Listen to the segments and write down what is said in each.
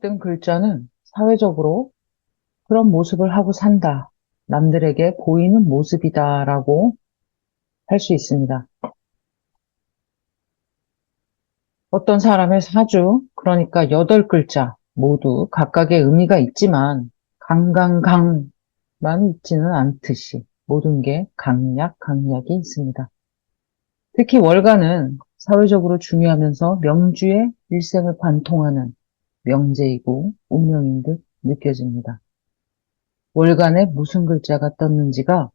뜬 글자는 사회적으로 그런 모습을 하고 산다. 남들에게 보이는 모습이다 라고 할 수 있습니다. 어떤 사람의 사주, 그러니까 여덟 글자 모두 각각의 의미가 있지만 강강강만 있지는 않듯이 모든 게 강약, 강약이 있습니다. 특히 월간은 사회적으로 중요하면서 명주의 일생을 관통하는 명제이고 운명인 듯 느껴집니다. 월간에 무슨 글자가 떴는지가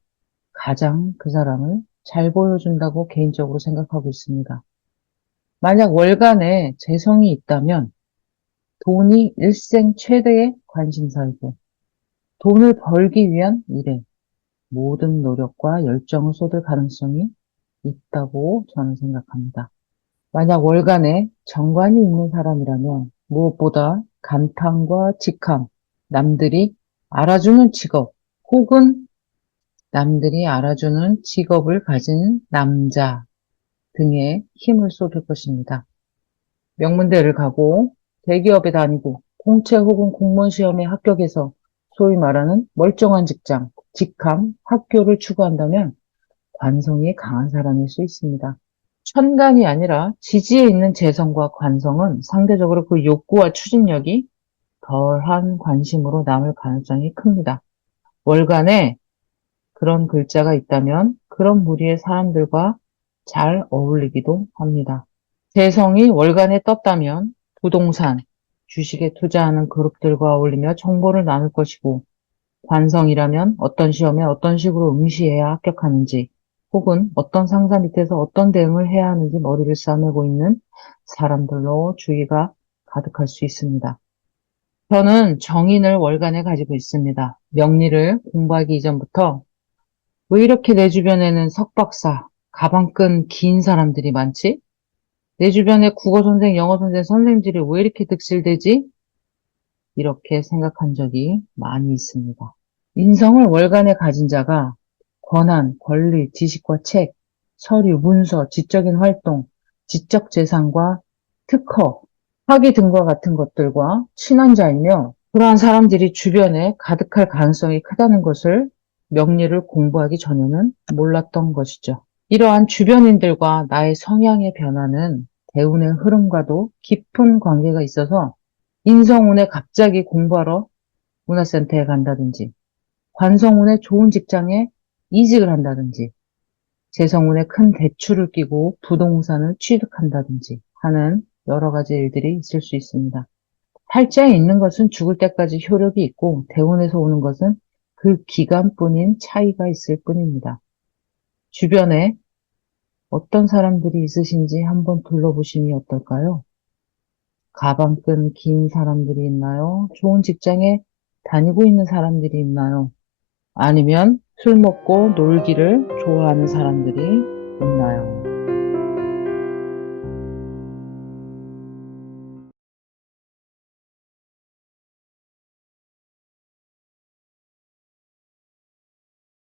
가장 그 사람을 잘 보여준다고 개인적으로 생각하고 있습니다. 만약 월간에 재성이 있다면 돈이 일생 최대의 관심사이고 돈을 벌기 위한 일에 모든 노력과 열정을 쏟을 가능성이 있다고 저는 생각합니다. 만약 월간에 정관이 있는 사람이라면 무엇보다 감탄과 직함, 남들이 알아주는 직업 혹은 남들이 알아주는 직업을 가진 남자 등에 힘을 쏟을 것입니다. 명문대를 가고 대기업에 다니고 공채 혹은 공무원 시험에 합격해서 소위 말하는 멀쩡한 직장, 직함, 학교를 추구한다면 관성이 강한 사람일 수 있습니다. 천간이 아니라 지지에 있는 재성과 관성은 상대적으로 그 욕구와 추진력이 덜한 관심으로 남을 가능성이 큽니다. 월간에 그런 글자가 있다면 그런 무리의 사람들과 잘 어울리기도 합니다. 재성이 월간에 떴다면 부동산, 주식에 투자하는 그룹들과 어울리며 정보를 나눌 것이고 관성이라면 어떤 시험에 어떤 식으로 응시해야 합격하는지 혹은 어떤 상사 밑에서 어떤 대응을 해야 하는지 머리를 싸매고 있는 사람들로 주의가 가득할 수 있습니다. 저는 정인을 월간에 가지고 있습니다. 명리를 공부하기 이전부터 왜 이렇게 내 주변에는 석박사, 가방끈 긴 사람들이 많지? 내 주변에 국어 선생, 영어 선생, 선생들이 왜 이렇게 득실되지? 이렇게 생각한 적이 많이 있습니다. 인성을 월간에 가진 자가 권한, 권리, 지식과 책, 서류, 문서, 지적인 활동, 지적 재산과 특허, 학위 등과 같은 것들과 친한 자이며 그러한 사람들이 주변에 가득할 가능성이 크다는 것을 명리를 공부하기 전에는 몰랐던 것이죠. 이러한 주변인들과 나의 성향의 변화는 대운의 흐름과도 깊은 관계가 있어서 인성운에 갑자기 공부하러 문화센터에 간다든지 관성운에 좋은 직장에 이직을 한다든지 재성운에 큰 대출을 끼고 부동산을 취득한다든지 하는 여러 가지 일들이 있을 수 있습니다. 팔자에 있는 것은 죽을 때까지 효력이 있고 대운에서 오는 것은 그 기간뿐인 차이가 있을 뿐입니다. 주변에 어떤 사람들이 있으신지 한번 둘러보시니 어떨까요? 가방끈 긴 사람들이 있나요? 좋은 직장에 다니고 있는 사람들이 있나요? 아니면 술 먹고 놀기를 좋아하는 사람들이 있나요?